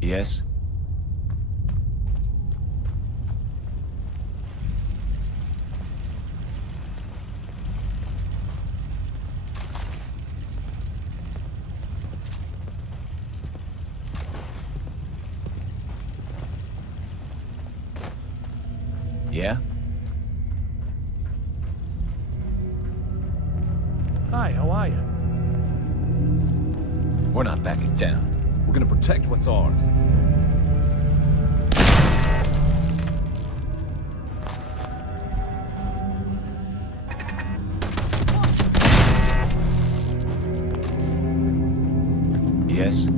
Yes? Yeah? Hi, how are you? We're not backing down. We're gonna protect what's ours. Yes?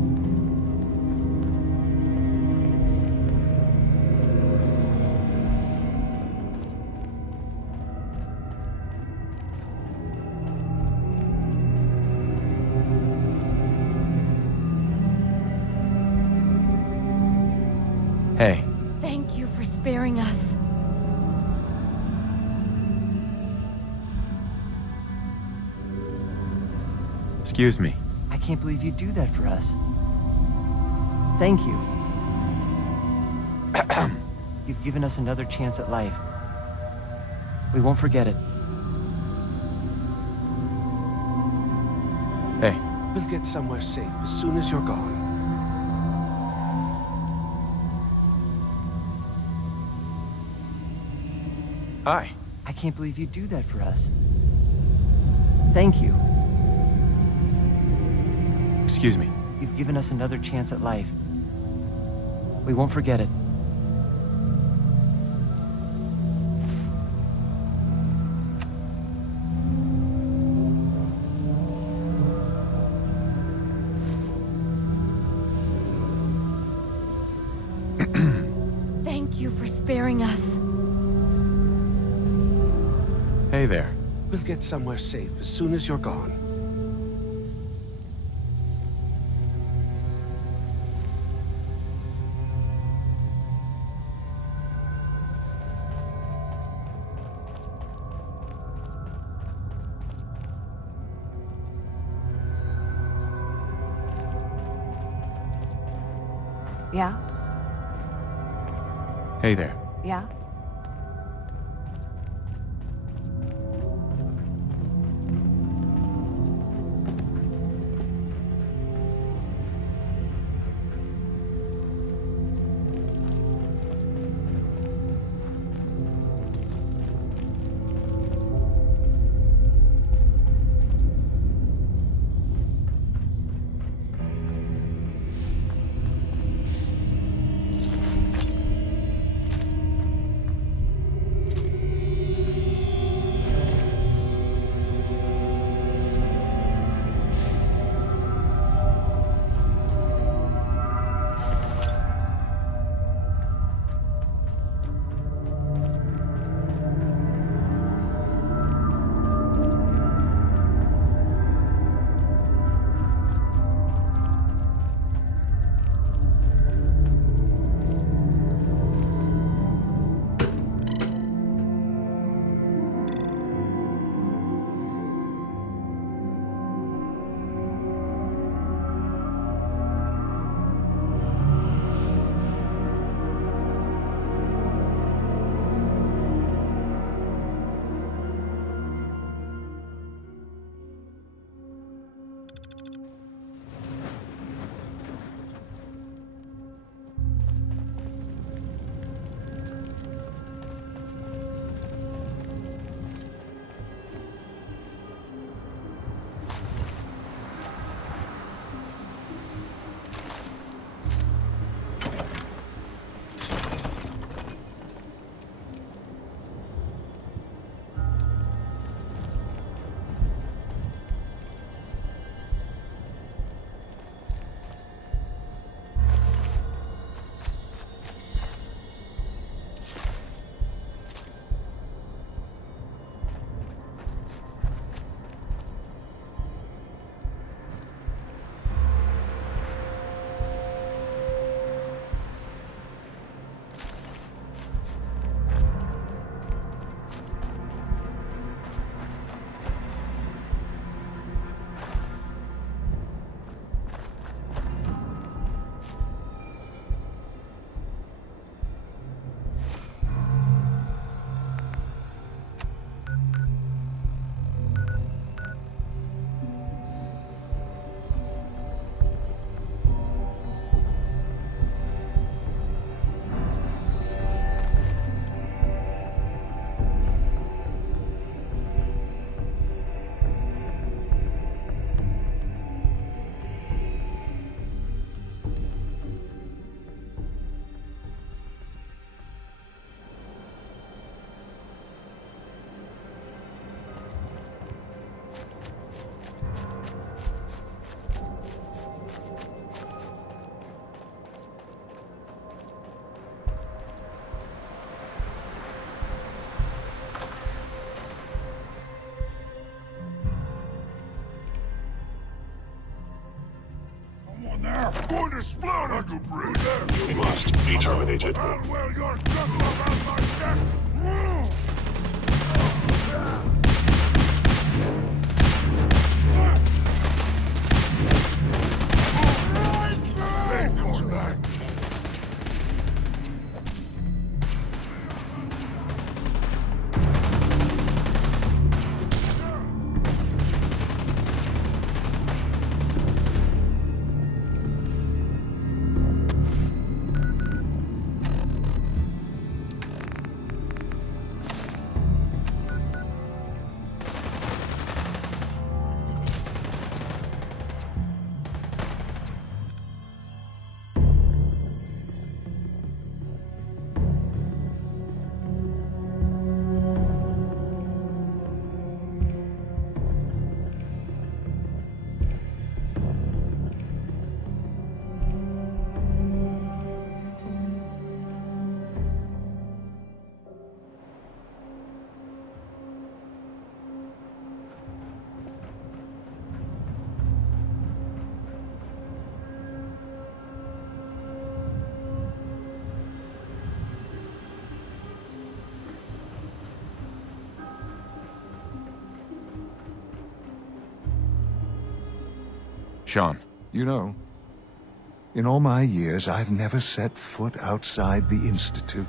Hey, Thank you for sparing us. excuse me. I can't believe you do that for us. Thank you. You've given us another chance at life. We won't forget it. Hey, We'll get somewhere safe as soon as you're gone. hi. I can't believe you do that for us. Thank you. Excuse me. You've given us another chance at life. We won't forget it. Thank you for sparing us. Hey there. We'll get somewhere safe as soon as you're gone. Yeah? Hey there. Yeah? Going to explode like a brick. It must be terminated. I'll well your knuckle around my neck. Ain't going back. Sean, You know, in all my years, I've never set foot outside the Institute.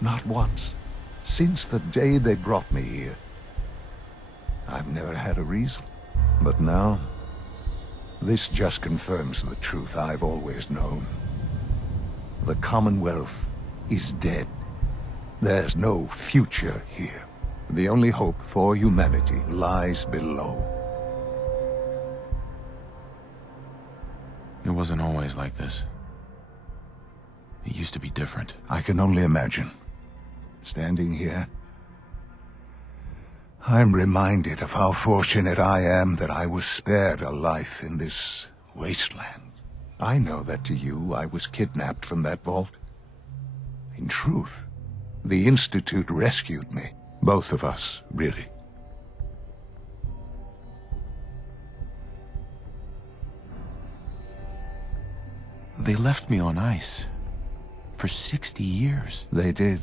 Not once. Since the day they brought me here. I've never had a reason. But now, this just confirms the truth I've always known. The Commonwealth is dead. There's no future here. The only hope for humanity lies below. it wasn't always like this. It used to be different. I can only imagine. Standing here, I'm reminded of how fortunate I am that I was spared a life in this wasteland. I know that to you, I was kidnapped from that vault. In truth, the Institute rescued me. Both of us, really. They left me on ice. For 60 years. They did.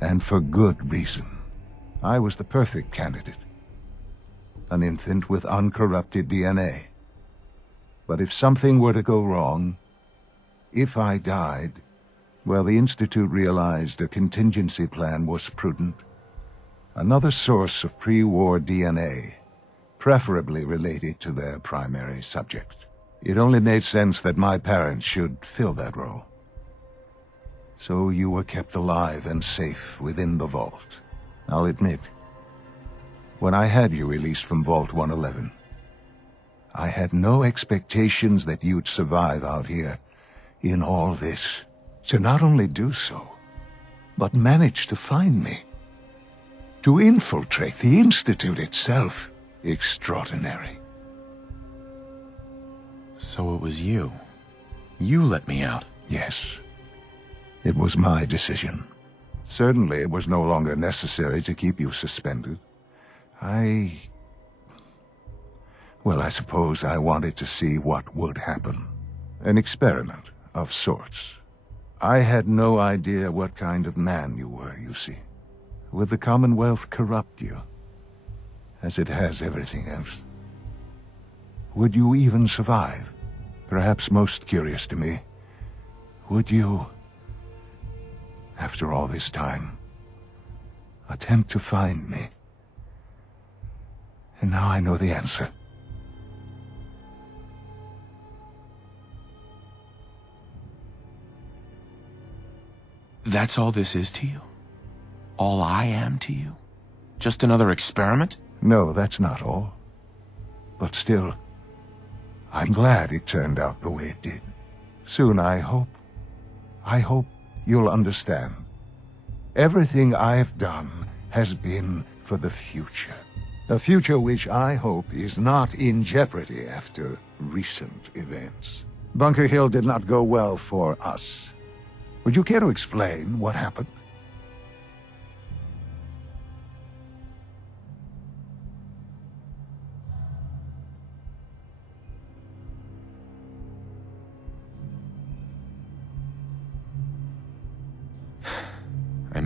And for good reason. I was the perfect candidate. An infant with uncorrupted DNA. But if something were to go wrong, if I died, well, the Institute realized a contingency plan was prudent. Another source of pre-war DNA, preferably related to their primary subject. It only made sense that my parents should fill that role. So you were kept alive and safe within the vault. I'll admit, when I had you released from Vault 111, I had no expectations that you'd survive out here in all this. To not only do so, but manage to find me. To infiltrate the Institute itself. Extraordinary. So it was you. You let me out. Yes. It was my decision. Certainly it was no longer necessary to keep you suspended. Well, I suppose I wanted to see what would happen. An experiment of sorts. I had no idea what kind of man you were, you see. Would the Commonwealth corrupt you? As it has everything else? Would you even survive? Perhaps most curious to me, would you, after all this time, attempt to find me? And now I know the answer. That's all this is to you? All I am to you? Just another experiment? No, that's not all. But still, I'm glad it turned out the way it did. Soon, I hope you'll understand. Everything I've done has been for the future. A future which I hope is not in jeopardy after recent events. Bunker Hill did not go well for us. Would you care to explain what happened?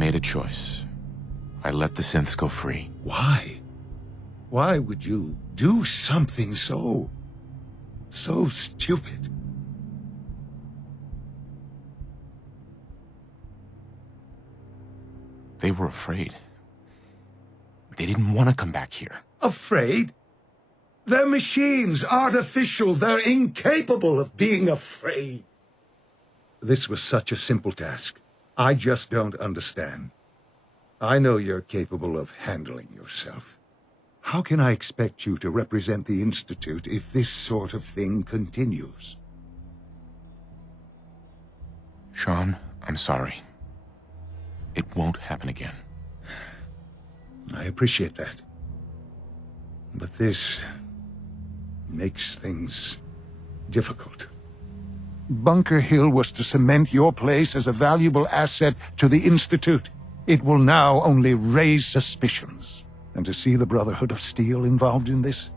made a choice. I let the synths go free. Why? Why would you do something so stupid? They were afraid. They didn't want to come back here. Afraid? They're machines, artificial. They're incapable of being afraid. This was such a simple task. I just don't understand. I know you're capable of handling yourself. How can I expect you to represent the Institute if this sort of thing continues? Sean, I'm sorry. It won't happen again. I appreciate that. But this makes things difficult. Bunker Hill was to cement your place as a valuable asset to the Institute. It will now only raise suspicions. And to see the Brotherhood of Steel involved in this?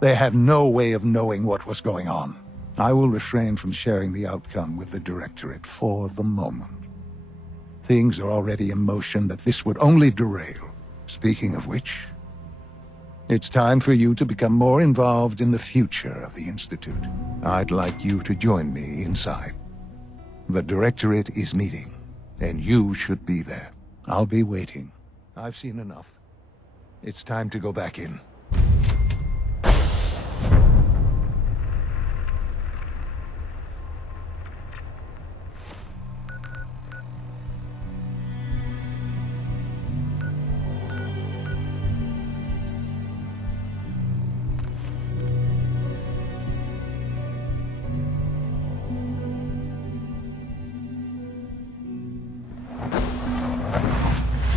They had no way of knowing what was going on. I will refrain from sharing the outcome with the Directorate for the moment. Things are already in motion that this would only derail. Speaking of which, it's time for you to become more involved in the future of the Institute. I'd like you to join me inside. The Directorate is meeting, and you should be there. I'll be waiting. I've seen enough. It's time to go back in.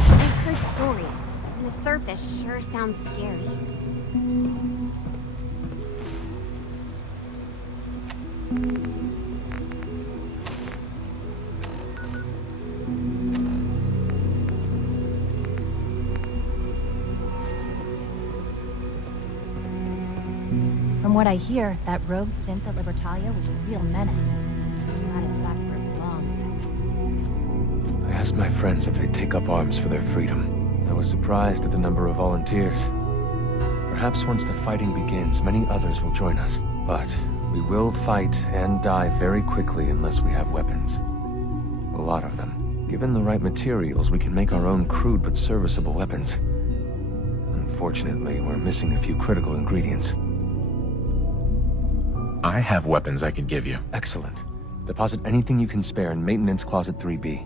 I've heard stories, and the surface sure sounds scary. From what I hear, that rogue synth at Libertalia was a real menace. Glad it's back where it belongs. I asked my friends if they'd take up arms for their freedom. I was surprised at the number of volunteers. Perhaps once the fighting begins, many others will join us. But we will fight and die very quickly unless we have weapons. A lot of them. Given the right materials, we can make our own crude but serviceable weapons. Unfortunately, we're missing a few critical ingredients. I have weapons I could give you. Excellent. Deposit anything you can spare in Maintenance Closet 3B.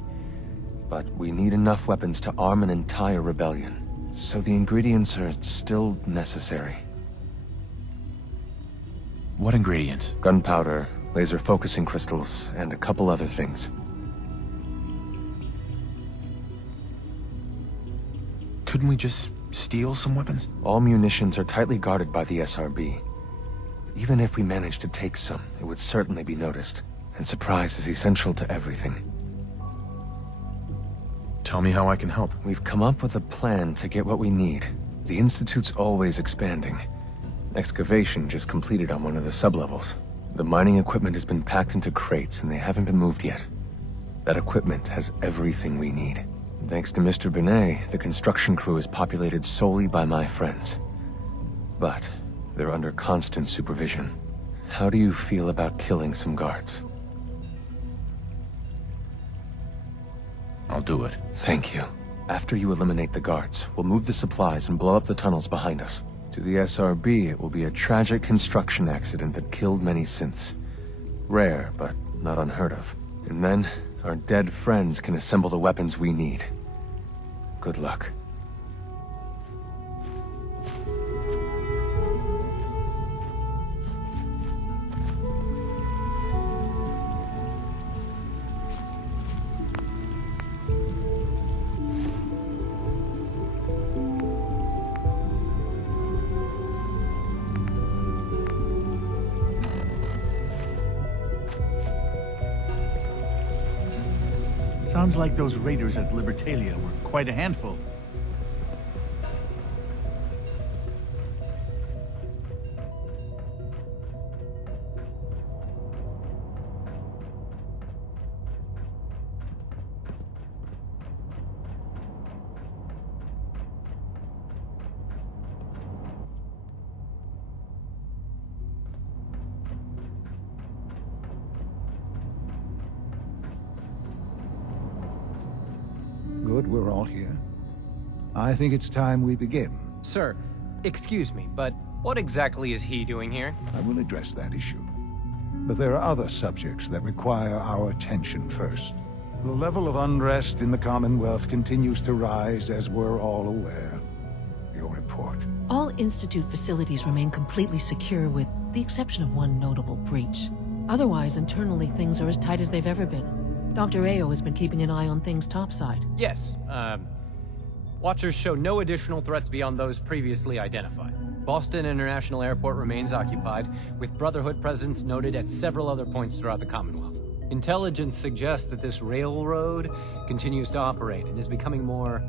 But we need enough weapons to arm an entire rebellion. So the ingredients are still necessary. What ingredients? Gunpowder, laser focusing crystals, and a couple other things. Couldn't we just steal some weapons? All munitions are tightly guarded by the SRB. Even if we managed to take some, it would certainly be noticed. And surprise is essential to everything. Tell me how I can help. We've come up with a plan to get what we need. The Institute's always expanding. Excavation just completed on one of the sublevels. The mining equipment has been packed into crates and they haven't been moved yet. That equipment has everything we need. Thanks to Mr. Benet, the construction crew is populated solely by my friends. But they're under constant supervision. How do you feel about killing some guards? I'll do it. Thank you. After you eliminate the guards, we'll move the supplies and blow up the tunnels behind us. To the SRB, it will be a tragic construction accident that killed many synths. Rare, but not unheard of. And then, our dead friends can assemble the weapons we need. Good luck. Sounds like those raiders at Libertalia were quite a handful. Good we're all here. I think it's time we begin. Sir, excuse me, but what exactly is he doing here? I will address that issue. But there are other subjects that require our attention first. The level of unrest in the Commonwealth continues to rise, as we're all aware. Your report. All Institute facilities remain completely secure with the exception of one notable breach. Otherwise, internally, things are as tight as they've ever been. Dr. Ayo has been keeping an eye on things topside. Yes, Watchers show no additional threats beyond those previously identified. Boston International Airport remains occupied, with Brotherhood presence noted at several other points throughout the Commonwealth. Intelligence suggests that this railroad continues to operate and is becoming more